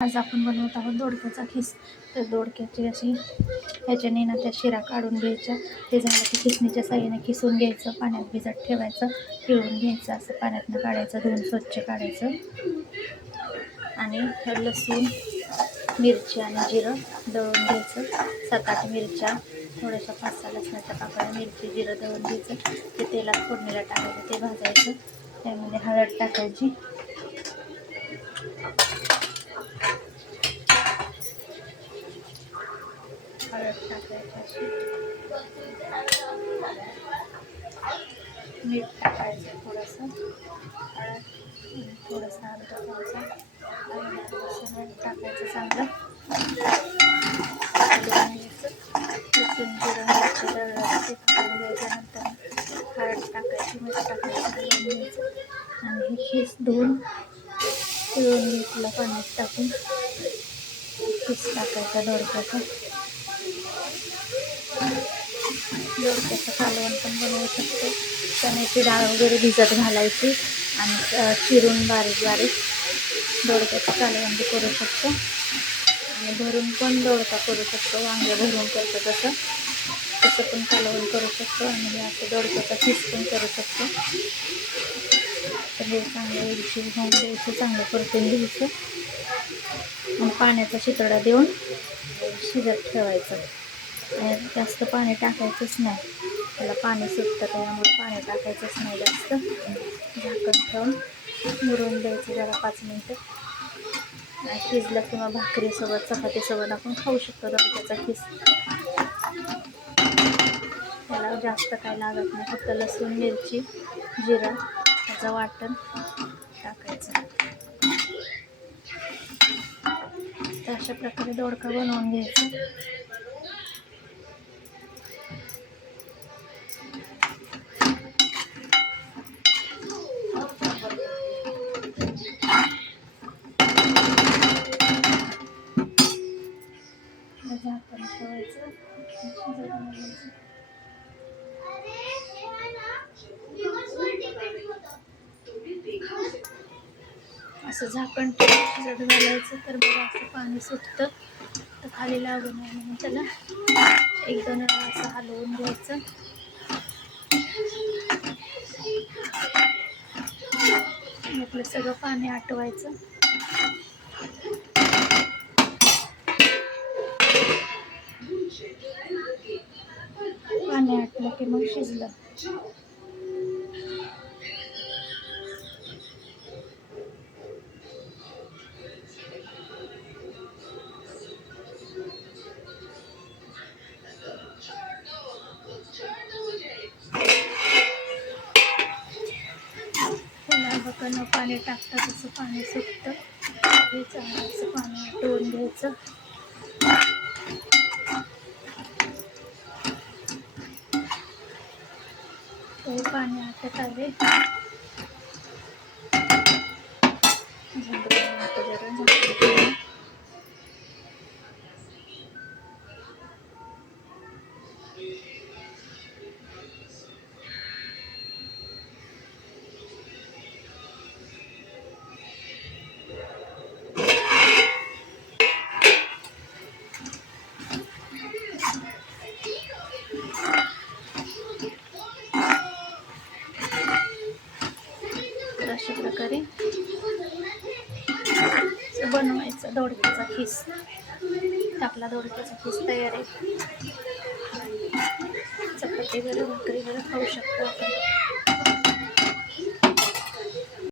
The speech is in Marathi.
आज आपण बनवत आहोत दोडक्याचा खीस. तर दोडक्याची अशी ह्याच्याने ना त्या शिरा काढून घ्यायच्या. ते झालं की खिसणीच्या साह्याने खिसून घ्यायचं, पाण्यात भिजत ठेवायचं, पिळून घ्यायचं, असं पाण्यातनं काढायचं, धुवून स्वच्छ काढायचं. आणि लसूण, मिरची आणि जिरं दळून घ्यायचं. 7-8 मिरच्या, थोड्याशा 5-6 लसणाच्या पाकळ्या, मिरची, जिरं दळून घ्यायचं. ते तेलात फोडणीला टाकायचं, ते भाजायचं. त्यामध्ये हळद टाकायची, हळद टाकायची, मीठ टाकायचं थोडंसं, हळद थोडंसं अर्धा चमचा लसूण टाकायचं, चांगलं घ्यायचं. लसूण, जिरं, मिरची दळलं ते टाकून घ्यायच्यानंतर हळद टाकायची, मीठ टाकायचं, दळून घ्यायचं. आणि हे खीस धुवून पिळून घेतलं पाण्यात टाकून खीस टाकायचा दोडक्याचा. दोडक्याचं कालवण पण बनवू शकतो. चण्याची डाळ वगैरे भिजत घालायची आणि चिरून बारीक बारीक दोडक्याचं कालवण बी करू शकतो. आणि भरून पण दोडका करू शकतो, वांगे भरून करतो तसं पण कालवण करू शकतो. आणि हे असं दोडक्याचा खीस पण करू शकतो. तर हे चांगलं वेलची होऊन द्यायचं, चांगलं परतून घ्यायचं आणि पाण्याचा शितडा देऊन शिजत ठेवायचं. जास्त पाणी टाकायचंच नाही, त्याला पाणी सुटतं, त्यामुळे पाणी टाकायचंच नाही जास्त. झाकण ठेवून मुरून द्यायचं जरा 5 मिनटं. शिजलं किंवा भाकरीसोबत, चपातीसोबत आपण खाऊ शकतो दोडक्याचा खीस. त्याला जास्त काय लागत नाही, फक्त लसूण, मिरची, जिरा त्याचं वाटण टाकायचं. तर अशा प्रकारे दोडका बनवून घ्यायचा. झाकण ठेवायचं, असं झाकण शिजत घालायचं. तर बघा असं पाणी सुटतं, तर खाली लागू नये म्हणून त्याला 1-2 वेळा असं हलवून घ्यायचं. आपलं सगळं पाणी आटवायचं. पाणी आटलं की मग शिजलं. त्याला पाणी टाकतं तसं पाणी सुटतं. हे चांगलं असं पाणी आटवून घ्यायचं. ते पाणी आटत आले अशा प्रकारे बनवायचा दोडक्याचा खीस. आपला दोडक्याचा खीस तयार आहे. चपाती वगैरे भाकरी वगैरे खाऊ शकतो आपण.